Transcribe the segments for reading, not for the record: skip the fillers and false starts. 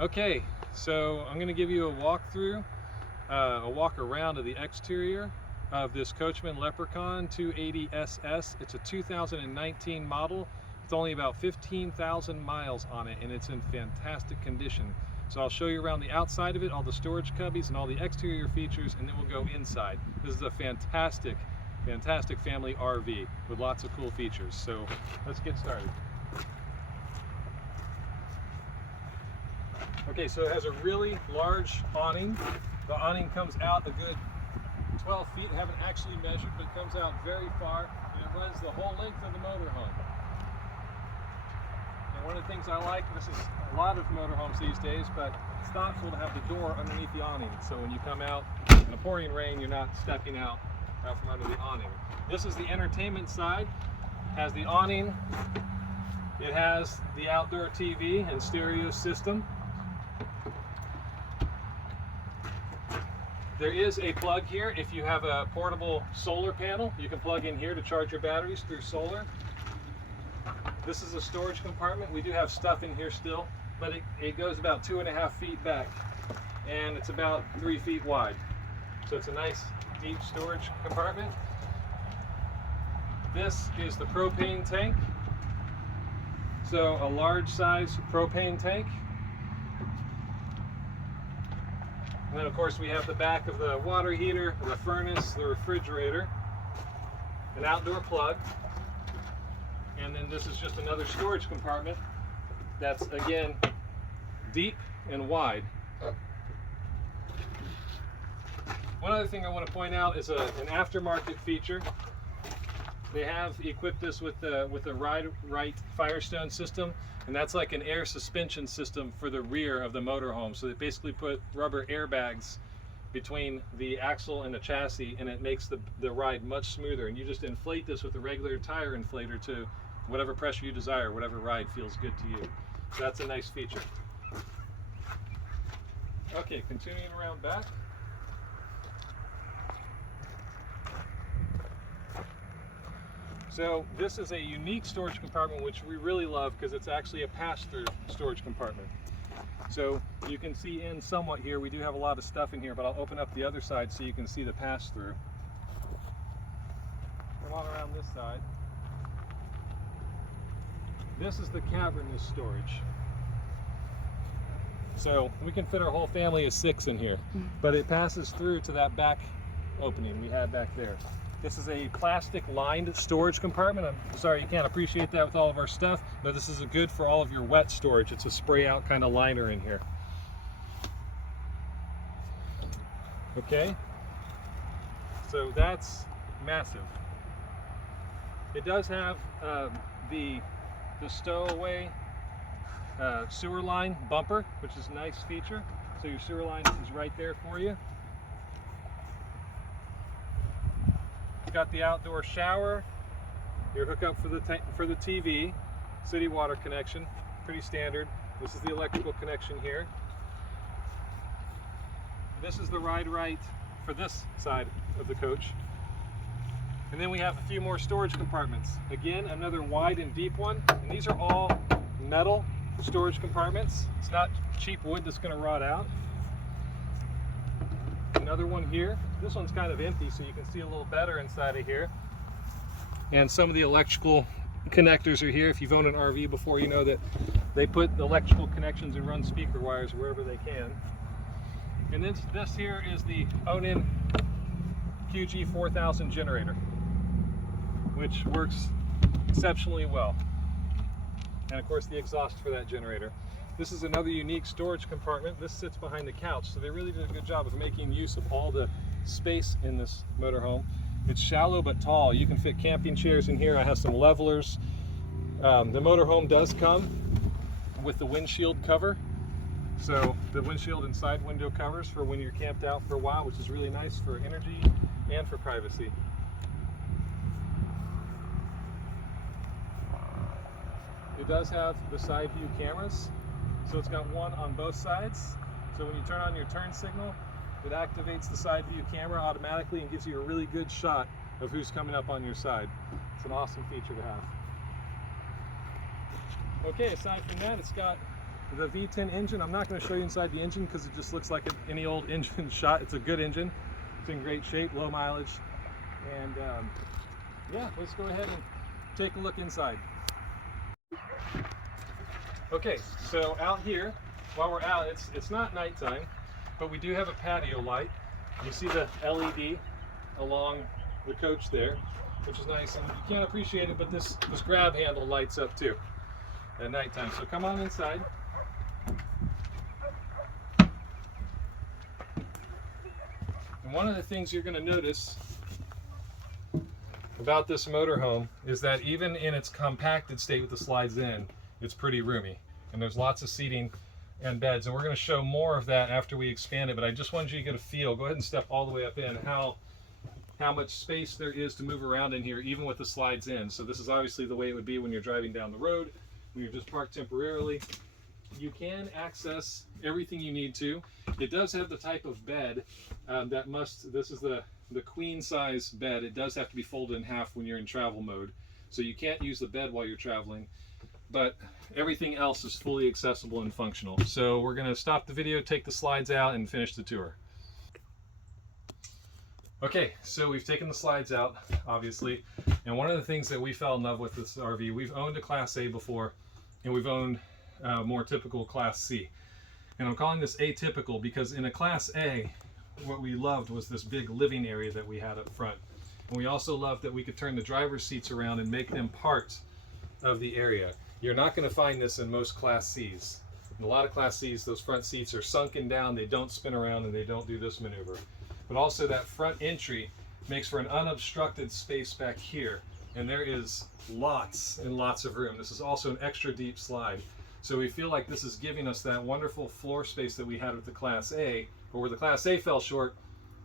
Okay, so I'm going to give you a walkthrough, a walk around of the exterior of this Coachman Leprechaun 280SS. It's a 2019 model. It's only about 15,000 miles on it, and it's in fantastic condition. So I'll show you around the outside of it, all the storage cubbies and all the exterior features, and then we'll go inside. This is a fantastic family RV with lots of cool features. So let's get started. Okay, so it has a really large awning. The awning comes out a good 12 feet. I haven't actually measured, but it comes out very far, and it runs the whole length of the motorhome. And one of the things I like, this is a lot of motorhomes these days, but it's thoughtful to have the door underneath the awning, so when you come out in a pouring rain, you're not stepping out from under the awning. This is the entertainment side. It has the awning. It has the outdoor TV and stereo system. There is a plug here. If you have a portable solar panel, you can plug in here to charge your batteries through solar. This is a storage compartment. We do have stuff in here still, but it goes about 2.5 feet back, and it's about 3 feet wide. So it's a nice deep storage compartment. This is the propane tank. So a large size propane tank. And then of course we have the back of the water heater, the furnace, the refrigerator, an outdoor plug, and then this is just another storage compartment that's again deep and wide. One other thing I want to point out is an aftermarket feature. They have equipped this with the ride-right Firestone system, and that's like an air suspension system for the rear of the motorhome. So they basically put rubber airbags between the axle and the chassis, and it makes the ride much smoother. And you just inflate this with a regular tire inflator to whatever pressure you desire, whatever ride feels good to you. So that's a nice feature. Okay, continuing around back. So this is a unique storage compartment, which we really love because it's actually a pass-through storage compartment. So you can see in somewhat here. We do have a lot of stuff in here, but I'll open up the other side so you can see the pass-through. Come on around this side. This is the cavernous storage. So we can fit our whole family of 6 in here, but it passes through to that back opening we had back there. This is a plastic lined storage compartment. I'm sorry you can't appreciate that with all of our stuff, but this is good for all of your wet storage. It's a spray out kind of liner in here. Okay, so that's massive. It does have the stowaway sewer line bumper, which is a nice feature. So your sewer line is right there for you. Got the outdoor shower, your hookup for the TV, city water connection, pretty standard. This is the electrical connection here. This is the ride-right for this side of the coach. And then we have a few more storage compartments. Again, another wide and deep one. And these are all metal storage compartments. It's not cheap wood that's going to rot out. Another one here. This one's kind of empty, so you can see a little better inside of here. And some of the electrical connectors are here. If you've owned an RV before, you know that they put the electrical connections and run speaker wires wherever they can. And then this here is the Onan QG 4000 generator, which works exceptionally well. And of course the exhaust for that generator. This is another unique storage compartment. This sits behind the couch, so they really did a good job of making use of all the space in this motorhome. It's shallow but tall. You can fit camping chairs in here. I have some levelers. The motorhome does come with the windshield cover. So the windshield and side window covers for when you're camped out for a while, which is really nice for energy and for privacy. It does have the side view cameras. So it's got one on both sides. So when you turn on your turn signal, it activates the side view camera automatically and gives you a really good shot of who's coming up on your side. It's an awesome feature to have. Okay, aside from that, it's got the V10 engine. I'm not going to show you inside the engine because it just looks like any old engine shot. It's a good engine. It's in great shape, low mileage. And yeah, let's go ahead and take a look inside. Okay, so out here, while we're out, it's not nighttime, but we do have a patio light. You see the LED along the coach there, which is nice, and you can't appreciate it, but this grab handle lights up too at nighttime. So come on inside. And one of the things you're going to notice about this motorhome is that even in its compacted state with the slides in, it's pretty roomy, and there's lots of seating and beds, and we're going to show more of that after we expand it. But I just wanted you to get a feel. Go ahead and step all the way up in how much space there is to move around in here, even with the slides in. So this is obviously the way it would be when you're driving down the road, when you're just parked temporarily. You can access everything you need to. It does have the type of bed this is the queen size bed. It does have to be folded in half when you're in travel mode. So you can't use the bed while you're traveling, but everything else is fully accessible and functional. So we're gonna stop the video, take the slides out, and finish the tour. Okay, so we've taken the slides out, obviously, and one of the things that we fell in love with this RV, we've owned a Class A before, and we've owned more typical Class C. And I'm calling this atypical because in a Class A, what we loved was this big living area that we had up front. And we also loved that we could turn the driver's seats around and make them part of the area. You're not going to find this in most Class C's. In a lot of Class C's, those front seats are sunken down, they don't spin around, and they don't do this maneuver. But also that front entry makes for an unobstructed space back here, and there is lots and lots of room. This is also an extra deep slide. So we feel like this is giving us that wonderful floor space that we had with the Class A, but where the Class A fell short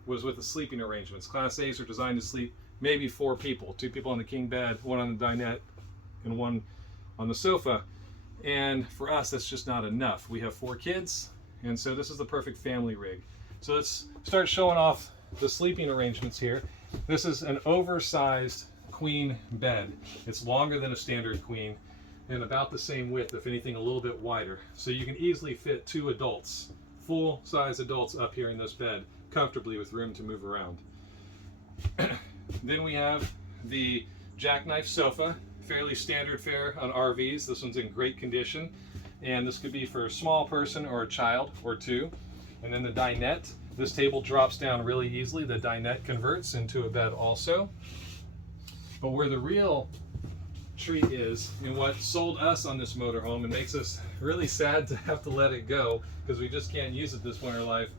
was with the sleeping arrangements. Class A's are designed to sleep maybe 4 people, 2 people on the king bed, 1 on the dinette, and 1 on the sofa. And for us, that's just not enough. We have 4 kids, and so this is the perfect family rig. So let's start showing off the sleeping arrangements here. This is an oversized queen bed. It's longer than a standard queen and about the same width, if anything a little bit wider. So you can easily fit 2 adults, full-size adults, up here in this bed comfortably with room to move around. Then we have the jackknife sofa, fairly standard fare on RVs. This one's in great condition, and this could be for a small person or a child or 2. And then the dinette, this table drops down really easily. The dinette converts into a bed also. But where the real treat is, and what sold us on this motorhome and makes us really sad to have to let it go because we just can't use it this point in our life,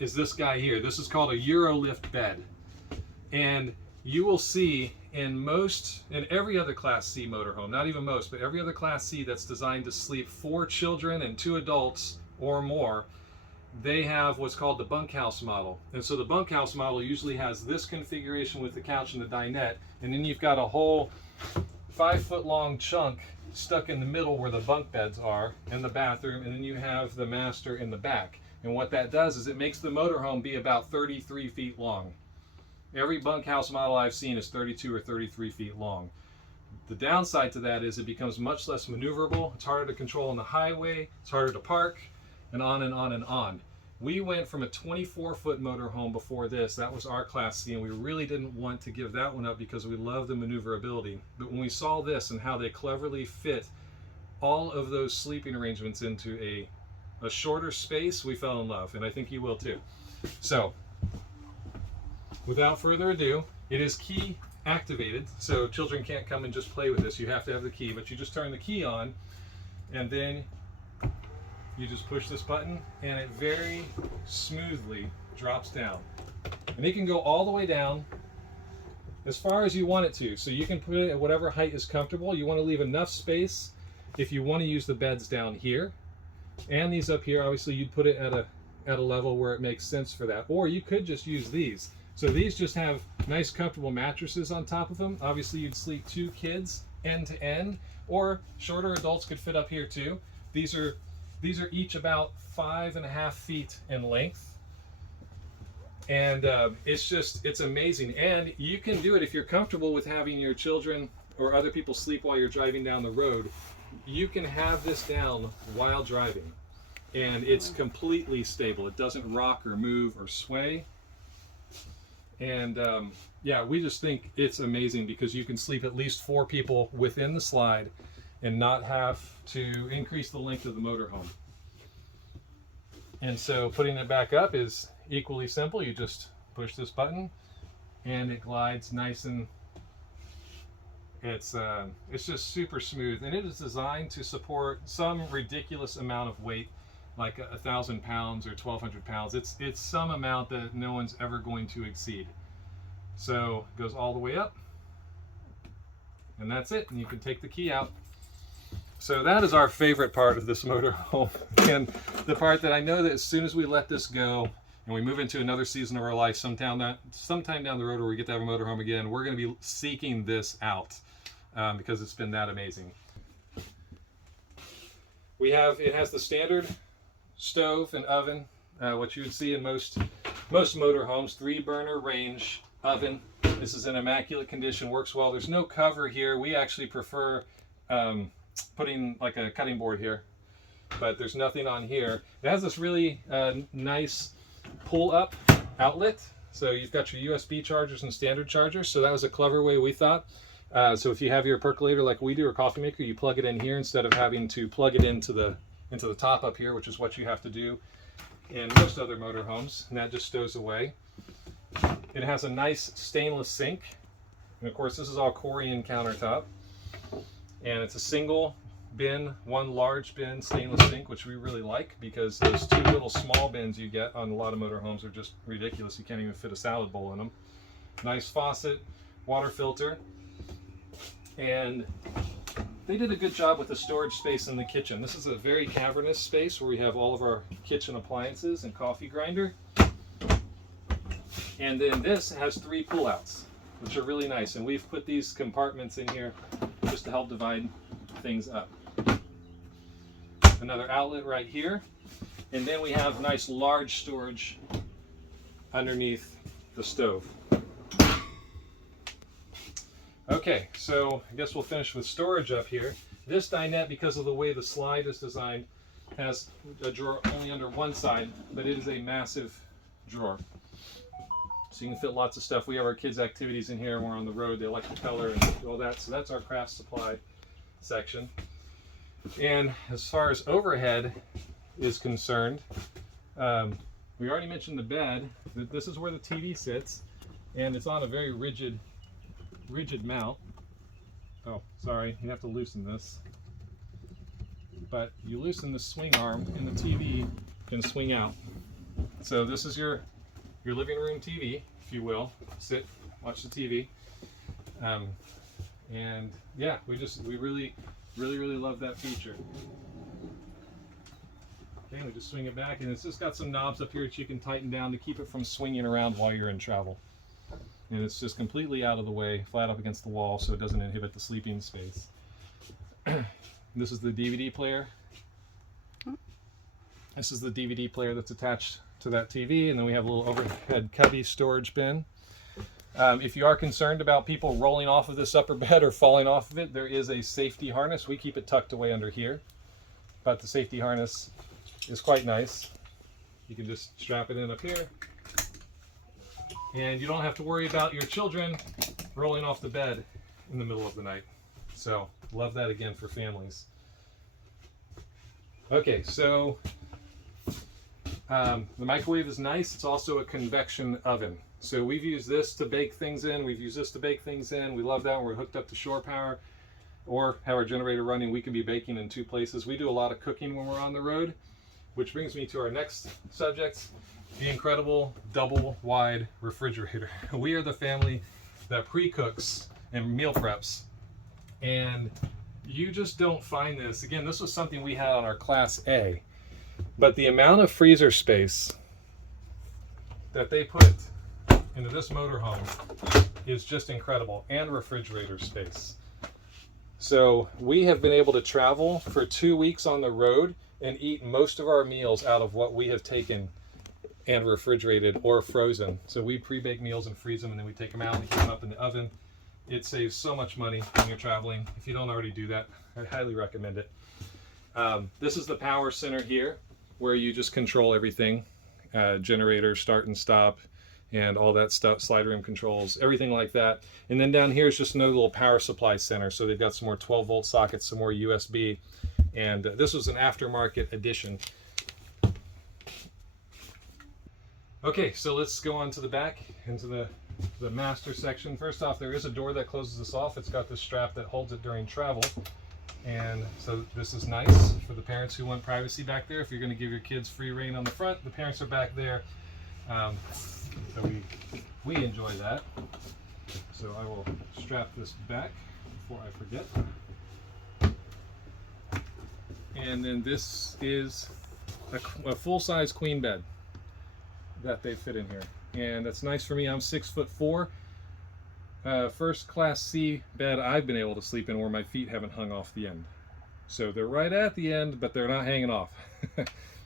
is this guy here. This is called a Eurolift bed. And you will see in every other Class C motorhome, not even most, but every other Class C that's designed to sleep 4 children and 2 adults or more, they have what's called the bunkhouse model. And so the bunkhouse model usually has this configuration with the couch and the dinette, and then you've got a whole 5-foot long chunk stuck in the middle where the bunk beds are and the bathroom, and then you have the master in the back. And what that does is it makes the motorhome be about 33 feet long. Every bunkhouse model I've seen is 32 or 33 feet long. The downside to that is it becomes much less maneuverable. It's harder to control on the highway, it's harder to park, and on and on and on. We went from a 24-foot motorhome before this. That was our Class C, and we really didn't want to give that one up because we love the maneuverability. But when we saw this and how they cleverly fit all of those sleeping arrangements into a shorter space, we fell in love, and I think you will too. So, without further ado, it is key activated, so children can't come and just play with this. You have to have the key, but you just turn the key on, and then you just push this button, and it very smoothly drops down. And it can go all the way down as far as you want it to. So you can put it at whatever height is comfortable. You want to leave enough space if you want to use the beds down here. And these up here, obviously you'd put it at a level where it makes sense for that. Or you could just use these. So these just have nice comfortable mattresses on top of them. Obviously you'd sleep 2 kids end to end, or shorter adults could fit up here too. These are each about 5.5 feet in length. And it's amazing. And you can do it if you're comfortable with having your children or other people sleep while you're driving down the road. you can have this down while driving, and it's completely stable. It doesn't rock or move or sway. And yeah, we just think it's amazing because you can sleep at least 4 people within the slide and not have to increase the length of the motorhome. And so putting it back up is equally simple. You just push this button and it glides nice, and it's just super smooth, and it is designed to support some ridiculous amount of weight, like 1,000 pounds or 1,200 pounds. It's some amount that no one's ever going to exceed. So it goes all the way up, and that's it, and you can take the key out. So that is our favorite part of this motorhome, and the part that I know that as soon as we let this go and we move into another season of our life, sometime down the road where we get to have a motorhome again, we're going to be seeking this out because it's been that amazing. It has the standard stove and oven, what you would see in most motorhomes, 3-burner range oven. This is in immaculate condition, works well. There's no cover here. We actually prefer putting like a cutting board here, but there's nothing on here. It has this really nice pull-up outlet, so you've got your USB chargers and standard chargers. So that was a clever way, we thought. So if you have your percolator like we do, or coffee maker, you plug it in here instead of having to plug it into the top up here, which is what you have to do in most other motorhomes, and that just stows away. It has a nice stainless sink, and of course this is all Corian countertop, and it's a single bin, 1 large bin stainless sink, which we really like because those 2 little small bins you get on a lot of motorhomes are just ridiculous. You can't even fit a salad bowl in them. Nice faucet, water filter, and they did a good job with the storage space in the kitchen. This is a very cavernous space where we have all of our kitchen appliances and coffee grinder. And then this has 3 pullouts, which are really nice, and we've put these compartments in here just to help divide things up. Another outlet right here, and then we have nice large storage underneath the stove. Okay, so I guess we'll finish with storage up here. This dinette, because of the way the slide is designed, has a drawer only under one side, but it is a massive drawer. So you can fit lots of stuff. We have our kids' activities in here. We're on the road. They like to color and all that. So that's our craft supply section. And as far as overhead is concerned, we already mentioned the bed. This is where the TV sits, and it's on a very rigid mount. Oh, sorry, you have to loosen this. But you loosen the swing arm, and the TV can swing out. So this is your living room TV, if you will. Sit, watch the TV. And yeah, we really love that feature. Okay, we just swing it back, and it's just got some knobs up here that you can tighten down to keep it from swinging around while you're in travel. And it's just completely out of the way, flat up against the wall, so it doesn't inhibit the sleeping space. This is the DVD player. This is the DVD player that's attached to that TV, and then we have a little overhead cubby storage bin. If you are concerned about people rolling off of this upper bed or falling off of it, there is a safety harness. We keep it tucked away under here, but the safety harness is quite nice. You can just strap it in up here, and you don't have to worry about your children rolling off the bed in the middle of the night. So love that again for families. Okay, so the microwave is nice. It's also a convection oven. So we've used this to bake things in. We've used this to bake things in. We love that when we're hooked up to shore power or have our generator running. We can be baking in 2 places. We do a lot of cooking when we're on the road, which brings me to our next subject, the incredible double wide refrigerator. We are the family that pre-cooks and meal preps, and you just don't find this. Again, this was something we had on our Class A, but the amount of freezer space that they put into this motorhome is just incredible, and refrigerator space. So we have been able to travel for 2 weeks on the road and eat most of our meals out of what we have taken and refrigerated or frozen. So we pre-bake meals and freeze them, and then we take them out and heat them up in the oven. It saves so much money when you're traveling. If you don't already do that, I highly recommend it. This is the power center here, where you just control everything. Generator, start and stop, and all that stuff, slide room controls, everything like that. And then down here is just another little power supply center. So they've got some more 12-volt sockets, some more USB, and this was an aftermarket addition. Okay, so let's go on to the back, into the master section. First off, there is a door that closes this off. It's got this strap that holds it during travel. And so this is nice for the parents who want privacy back there. If you're going to give your kids free reign on the front, the parents are back there. So we enjoy that. So I will strap this back before I forget. And then this is a full-size queen bed that they fit in here. And that's nice for me. I'm 6'4". First class C bed I've been able to sleep in where my feet haven't hung off the end. So they're right at the end, but they're not hanging off.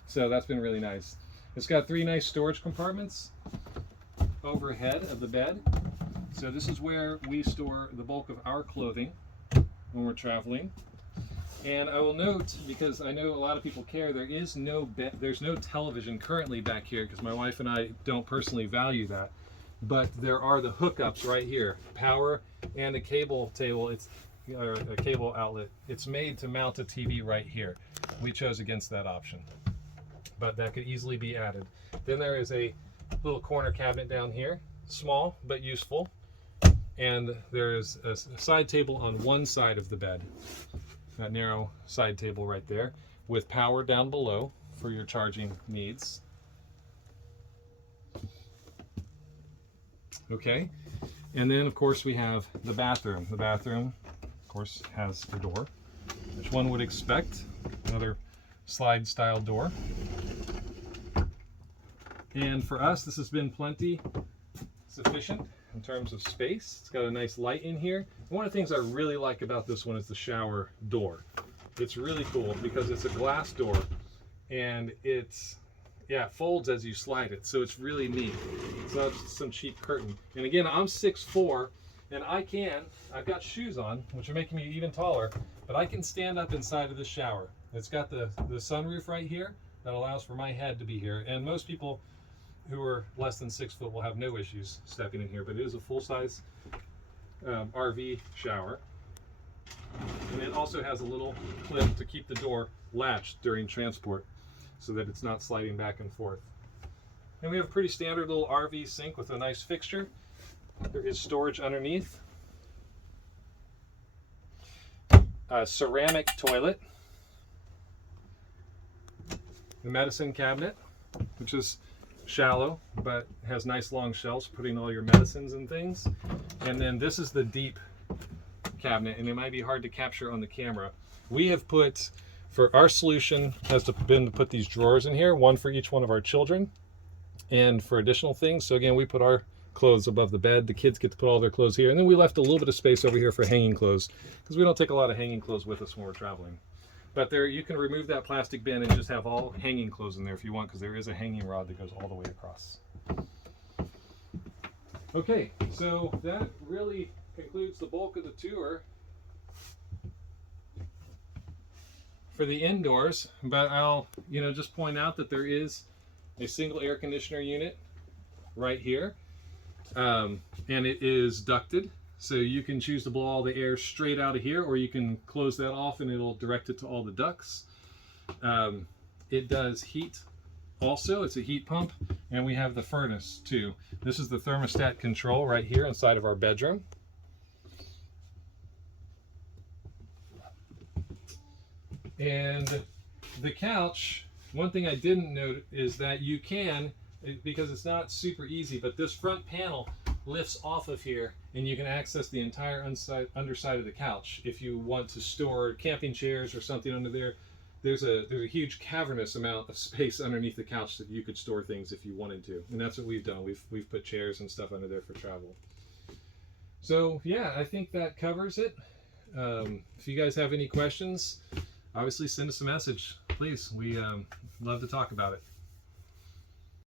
So that's been really nice. It's got 3 nice storage compartments overhead of the bed. So this is where we store the bulk of our clothing when we're traveling. And I will note, because I know a lot of people care, there's no television currently back here because my wife and I don't personally value that. But there are the hookups right here, power and a cable table, or a cable outlet. It's made to mount a TV right here. We chose against that option, but that could easily be added. Then there is a little corner cabinet down here, small but useful. And there's a side table on one side of the bed, that narrow side table right there, with power down below for your charging needs. Okay, and then of course we have the bathroom. The bathroom, of course, has a door, which one would expect, another slide style door. And for us, this has been plenty sufficient in terms of space. It's got a nice light in here. And one of the things I really like about this one is the shower door. It's really cool because it's a glass door, and it folds as you slide it, so it's really neat. It's not just some cheap curtain. And again, I'm 6'4", and I've got shoes on, which are making me even taller, but I can stand up inside of the shower. It's got the sunroof right here that allows for my head to be here, and most people who are less than 6 foot will have no issues stepping in here, but it is a full-size RV shower. And it also has a little clip to keep the door latched during transport so that it's not sliding back and forth. And we have a pretty standard little RV sink with a nice fixture. There is storage underneath. A ceramic toilet. The medicine cabinet, which is shallow but has nice long shelves for putting all your medicines and things. And then this is the deep cabinet, and it might be hard to capture on the camera. We have put, for our solution has been to put these drawers in here, one for each one of our children and for additional things. So again, we put our clothes above the bed, the kids get to put all their clothes here, and then we left a little bit of space over here for hanging clothes because we don't take a lot of hanging clothes with us when we're traveling. But there, you can remove that plastic bin and just have all hanging clothes in there if you want, because there is a hanging rod that goes all the way across. Okay, so that really concludes the bulk of the tour for the indoors. But I'll, just point out that there is a single air conditioner unit right here, and it is ducted. So you can choose to blow all the air straight out of here, or you can close that off and it'll direct it to all the ducts. It does heat also. It's a heat pump, and we have the furnace too. This is the thermostat control right here inside of our bedroom. And the couch, one thing I didn't note is that you can, because it's not super easy, but this front panel lifts off of here and you can access the entire underside of the couch. If you want to store camping chairs or something under there, there's a huge cavernous amount of space underneath the couch that you could store things if you wanted to. And that's what we've done. We've put chairs and stuff under there for travel. So yeah, I think that covers it. If you guys have any questions, obviously send us a message, please. We love to talk about it.